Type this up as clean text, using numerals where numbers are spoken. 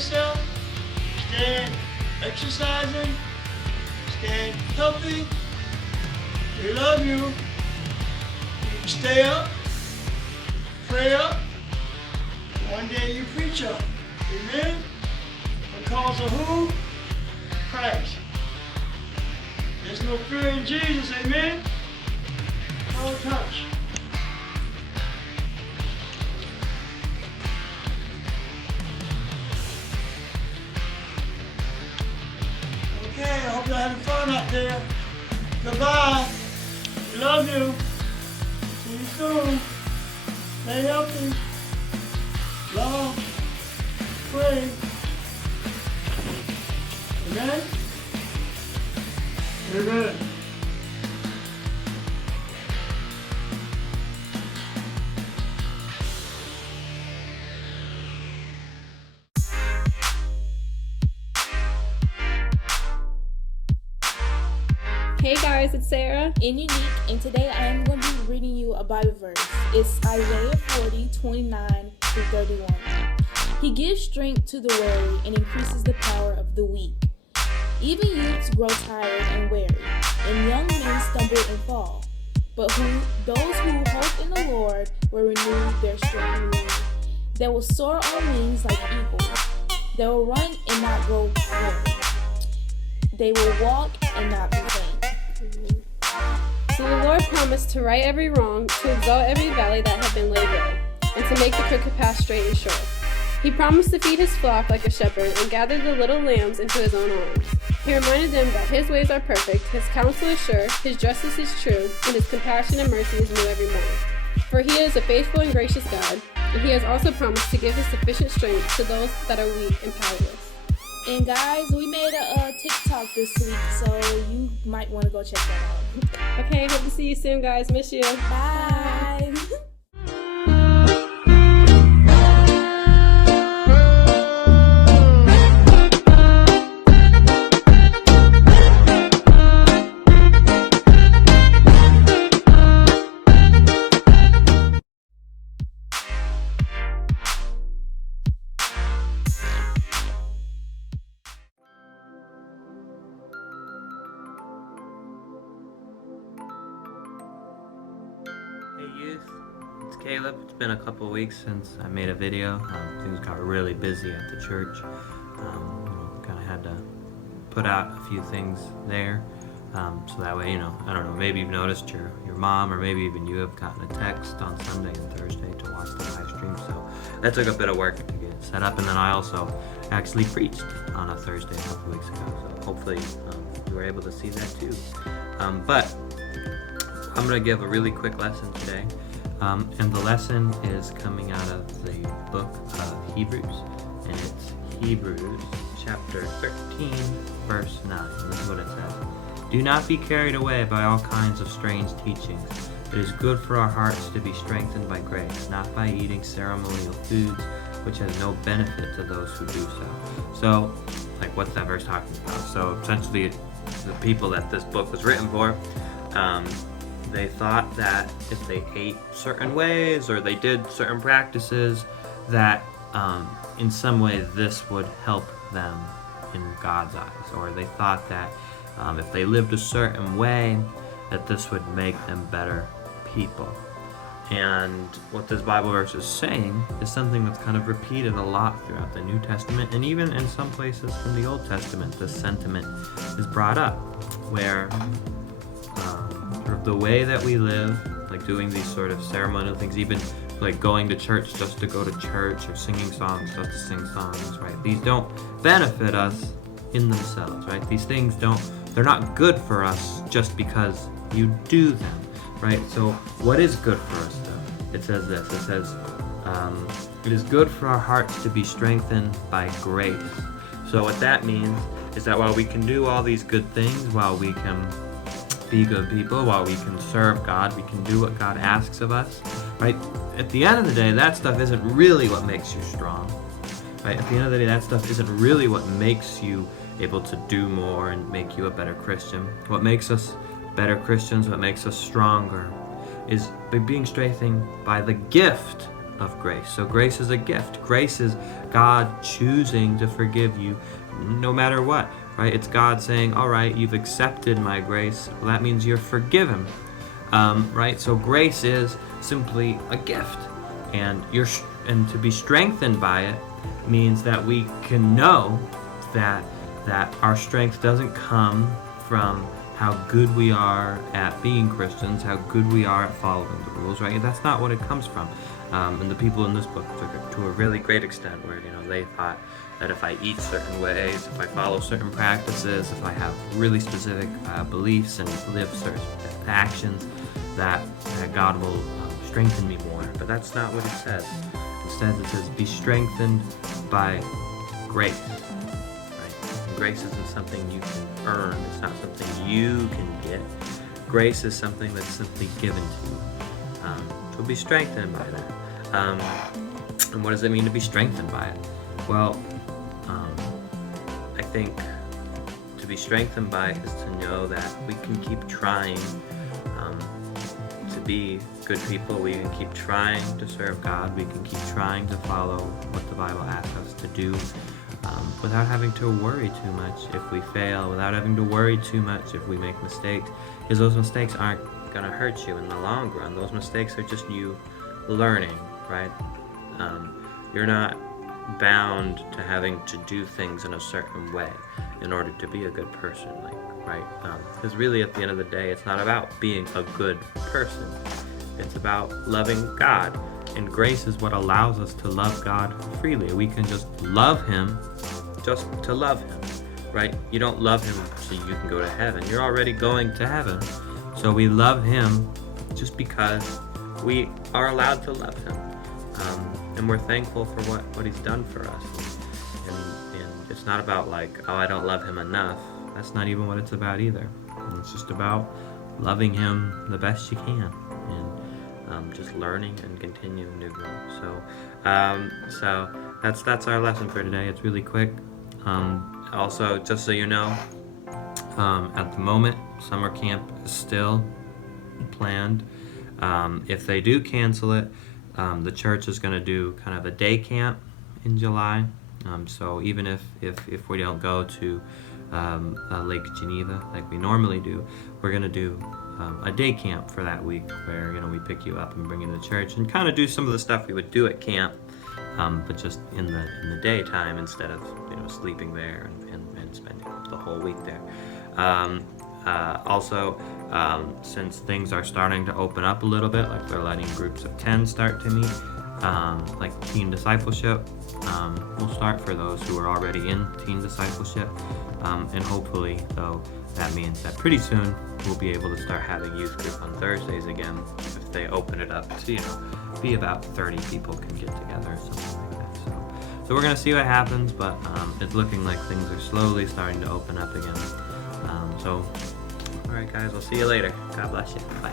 yourself, staying exercising, staying healthy. We love you. Stay up, pray up. One day you preach up. Amen? Because of who? Christ. There's no fear in Jesus. Amen? No touch. Okay, I hope you're having fun out there. Goodbye. We love you. See you soon. Stay healthy. Love. Pray. Amen? Amen. Hey guys, it's Sarah and Unique, and today I am going to be reading you a Bible verse. It's Isaiah 40:29-31. He gives strength to the weary and increases the power of the weak. Even youths grow tired and weary, and young men stumble and fall. But those who hope in the Lord will renew their strength. They will soar on wings like eagles. They will run and not grow weary. They will walk and not be faint. So the Lord promised to right every wrong, to exalt every valley that had been laid low, and to make the crooked path straight and sure. He promised to feed his flock like a shepherd and gather the little lambs into his own arms. He reminded them that his ways are perfect, his counsel is sure, his justice is true, and his compassion and mercy is new every morning. For he is a faithful and gracious God, and he has also promised to give his sufficient strength to those that are weak and powerless. And guys, we made a TikTok this week, so you might want to go check that out. Okay, hope to see you soon, guys. Miss you. Bye. Hey youth, it's Caleb. It's been a couple of weeks since I made a video. Things got really busy at the church. Kind of had to put out a few things there. So that way, I don't know, maybe you've noticed your mom or maybe even you have gotten a text on Sunday and Thursday to watch the live stream. So that took a bit of work to get set up. And then I also actually preached on a Thursday a couple weeks ago. So hopefully you were able to see that too. But I'm going to give a really quick lesson today, and the lesson is coming out of the book of Hebrews, and it's Hebrews chapter 13, verse 9. This is what it says. Do not be carried away by all kinds of strange teachings. It is good for our hearts to be strengthened by grace, not by eating ceremonial foods, which has no benefit to those who do so. So, what's that verse talking about? So, essentially, the people that this book was written for, they thought that if they ate certain ways or they did certain practices, that in some way this would help them in God's eyes. Or they thought that if they lived a certain way, that this would make them better people. And what this Bible verse is saying is something that's kind of repeated a lot throughout the New Testament, and even in some places from the Old Testament, this sentiment is brought up, where the way that we live, like doing these sort of ceremonial things, even like going to church just to go to church or singing songs just to sing songs, right? These don't benefit us in themselves, right? These things they're not good for us just because you do them, right? So what is good for us though? It says this, it says, it is good for our hearts to be strengthened by grace. So what that means is that while we can do all these good things, while we can be good people, while we can serve God, we can do what God asks of us, right? At the end of the day, that stuff isn't really what makes you strong, right? At the end of the day, that stuff isn't really what makes you able to do more and make you a better Christian. What makes us better Christians, what makes us stronger, is by being strengthened by the gift of grace. So grace is a gift. Grace is God choosing to forgive you no matter what, right? It's God saying, all right, you've accepted my grace. Well, that means you're forgiven, right? So grace is simply a gift, and to be strengthened by it means that we can know that our strength doesn't come from how good we are at being Christians, how good we are at following the rules, right? That's not what it comes from. And the people in this book took it to a really great extent, where they thought that if I eat certain ways, if I follow certain practices, if I have really specific beliefs and live certain actions, that God will strengthen me more. But that's not what it says. Instead, it says, be strengthened by grace. Right? And grace isn't something you can earn. It's not something you can get. Grace is something that's simply given to you. So be strengthened by that. And what does it mean to be strengthened by it? Well, I think to be strengthened by it is to know that we can keep trying to be good people. We can keep trying to serve God. We can keep trying to follow what the Bible asks us to do, without having to worry too much if we fail, without having to worry too much if we make mistakes, because those mistakes aren't going to hurt you in the long run. Those mistakes are just you learning, right? You're not bound to having to do things in a certain way in order to be a good person, right? Because really, at the end of the day, it's not about being a good person. It's about loving God. And grace is what allows us to love God freely. We can just love Him just to love Him, right? You don't love Him so you can go to heaven. You're already going to heaven. So we love Him just because we are allowed to love Him. And we're thankful for what He's done for us. And it's not about I don't love Him enough. That's not even what it's about either. It's just about loving Him the best you can, and just learning and continuing to grow. So that's our lesson for today. It's really quick. Also, just so you know, at the moment, summer camp is still planned. If they do cancel it, the church is going to do kind of a day camp in July. So even if we don't go to Lake Geneva like we normally do, we're going to do a day camp for that week, where we pick you up and bring you to church and kind of do some of the stuff we would do at camp, but just in the daytime, instead of sleeping there and spending the whole week there. Also, since things are starting to open up a little bit, like they're letting groups of 10 start to meet, like teen discipleship will start for those who are already in teen discipleship, and hopefully, though, that means that pretty soon we'll be able to start having youth group on Thursdays again, if they open it up to be about 30 people can get together or something like that. So we're gonna see what happens, but it's looking like things are slowly starting to open up again. So, all right, guys, I'll see you later. God bless you. Bye.